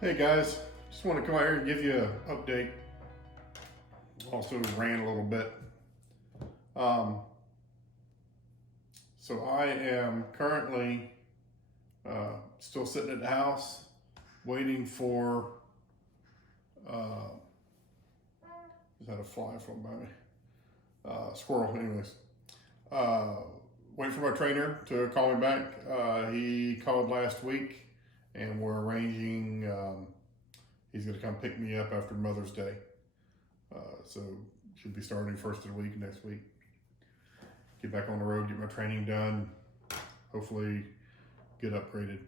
Hey guys, just want to come out here and give you an update. Also ran a little bit. Um, so I am currently still sitting at the house waiting for, is that a fly flown by me? Squirrel, anyways. Uh, Waiting for my trainer to call me back. He called last week and we're arranging, he's going to come pick me up after Mother's Day. So should be starting first of the week next week. Get back on the road, get my training done, hopefully get upgraded.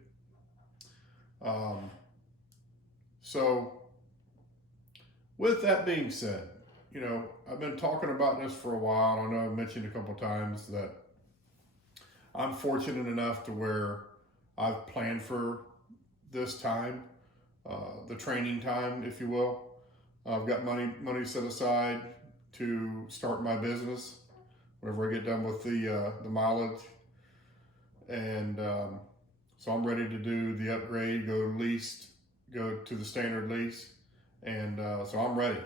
So with that being said, I've been talking about this for a while. I know I've mentioned a couple times that I'm fortunate enough to where I've planned for this time, the training time, if you will. I've got money set aside to start my business whenever I get done with the mileage, and so I'm ready to do the upgrade, go to the standard lease, and so I'm ready.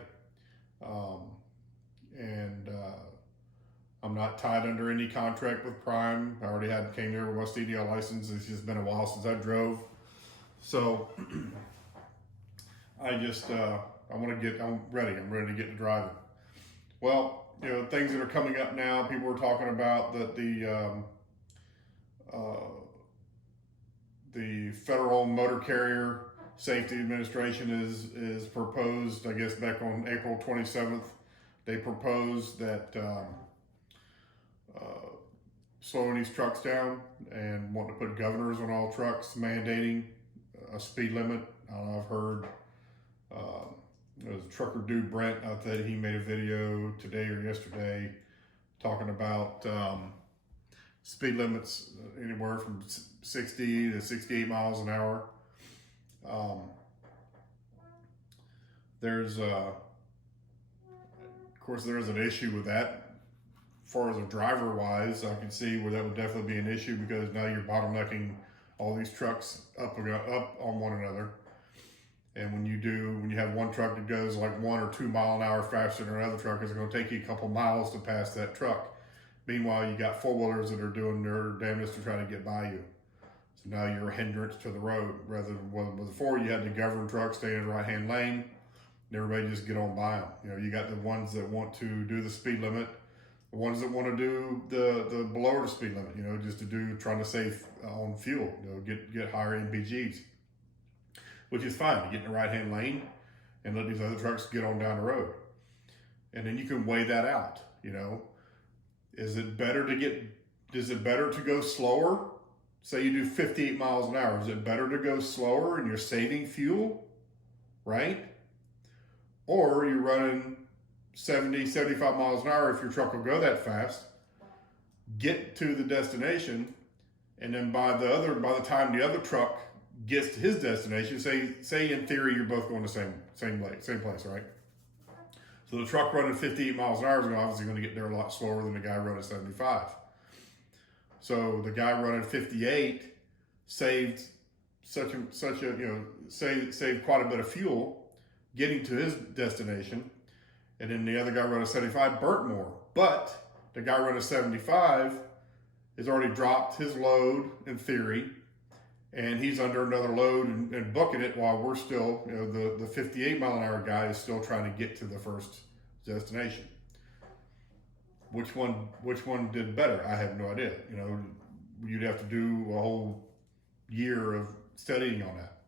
I'm not tied under any contract with Prime. I already came here with my CDL license. It's just been a while since I drove, so I'm ready. I'm ready to get to driving. Well, things that are coming up now. People are talking about that the Federal Motor Carrier Safety Administration is proposed. I guess back on April 27th, they proposed that slowing these trucks down and wanting to put governors on all trucks, mandating a speed limit. I've heard. There was a trucker dude, Brent, out there. He made a video today or yesterday talking about speed limits anywhere from 60 to 68 miles an hour. Of course, there's an issue with that. As far as a driver wise, I can see where that would definitely be an issue because now you're bottlenecking all these trucks up on one another. And when you have one truck that goes like 1 or 2 mile an hour faster than another truck, it's going to take you a couple miles to pass that truck. Meanwhile, you got four-wheelers that are doing their damnedest to try to get by you. So now you're a hindrance to the road. Rather than before, you had the governed truck stay in the right-hand lane, and everybody just get on by them. You got the ones that want to do the speed limit, the ones that want to do the below the speed limit. Just trying to save on fuel. Get higher MPGs. Which is fine. You get in the right-hand lane and let these other trucks get on down the road. And then you can weigh that out, Is it better to go slower? Say you do 58 miles an hour. Is it better to go slower and you're saving fuel, right? Or you're running 70, 75 miles an hour if your truck will go that fast, get to the destination, and then by the time the other truck gets to his destination, say in theory you're both going to the same place, right? So the truck running 58 miles an hour is obviously going to get there a lot slower than the guy running 75. So the guy running 58 saved saved quite a bit of fuel getting to his destination, and then the other guy running 75 burnt more. But the guy running 75 has already dropped his load in theory, and he's under another load and booking it while we're still, the 58 mile an hour guy is still trying to get to the first destination. Which one did better? I have no idea. You'd have to do a whole year of studying on that.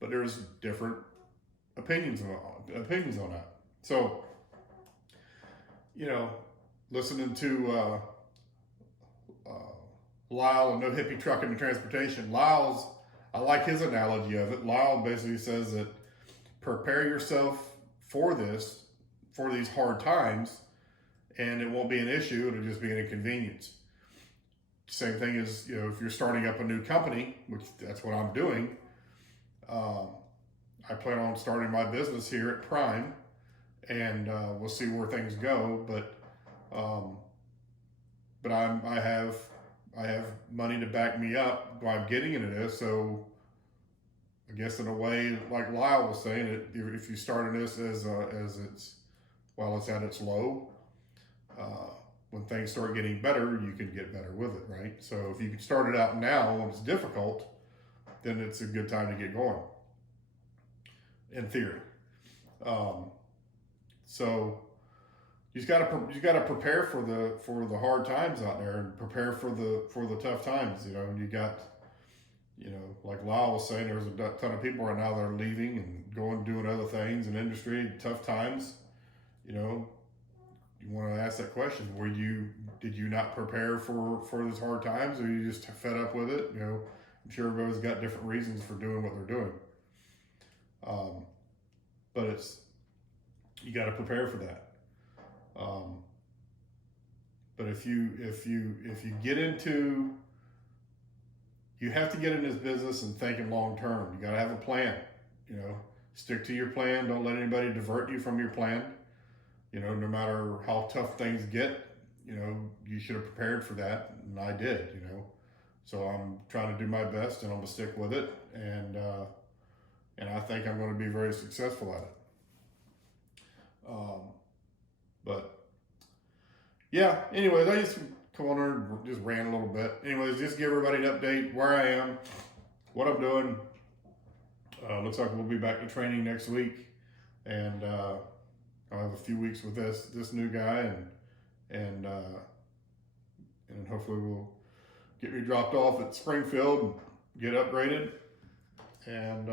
But there's different opinions on that. So, listening to Lyle and No Hippie Trucking and Transportation. I like his analogy of it. Lyle basically says that prepare yourself for these hard times, and it won't be an issue. It'll just be an inconvenience. Same thing as, if you're starting up a new company, which that's what I'm doing. I plan on starting my business here at Prime, and we'll see where things go. But I have money to back me up while I'm getting into this, so I guess in a way, like Lyle was saying, if you started this as it's while it's at its low, when things start getting better, you can get better with it, right? So if you can start it out now when it's difficult, then it's a good time to get going. In theory, so you just gotta prepare for the hard times out there, and prepare for the tough times. You know, you got, you know, like Lyle was saying, there's a ton of people right now that are leaving and going doing other things in industry. Tough times, you know. You want to ask that question: did you not prepare for these hard times, or you just fed up with it? You know, I'm sure everybody's got different reasons for doing what they're doing. But you got to prepare for that. But if you get into, you have to get in this business and thinking long term. You got to have a plan. You know, stick to your plan. Don't let anybody divert you from your plan. You know, no matter how tough things get, you know, you should have prepared for that, and I did. You know, so I'm trying to do my best, and I'm gonna stick with it, and I think I'm going to be very successful at it. But yeah, anyways, I just come on and just ran a little bit. Anyways, just give everybody an update where I am, what I'm doing. Looks like we'll be back to training next week, and I'll have a few weeks with this new guy, and hopefully we'll get me dropped off at Springfield and get upgraded, and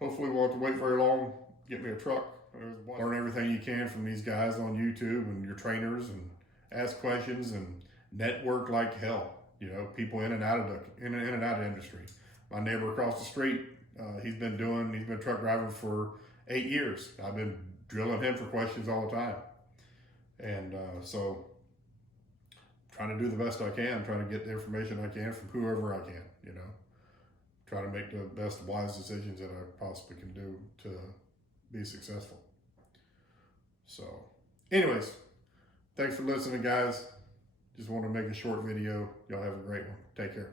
hopefully we won't have to wait very long, get me a truck. Learn everything you can from these guys on YouTube and your trainers, and ask questions and network like hell. You know, people in and out of the industry. My neighbor across the street, he's been truck driving for 8 years. I've been drilling him for questions all the time. And so trying to do the best I can, trying to get the information I can from whoever I can, you know. Try to make the best wise decisions that I possibly can do to be successful. So anyways, thanks for listening, guys. Just wanted to make a short video. Y'all have a great one. Take care.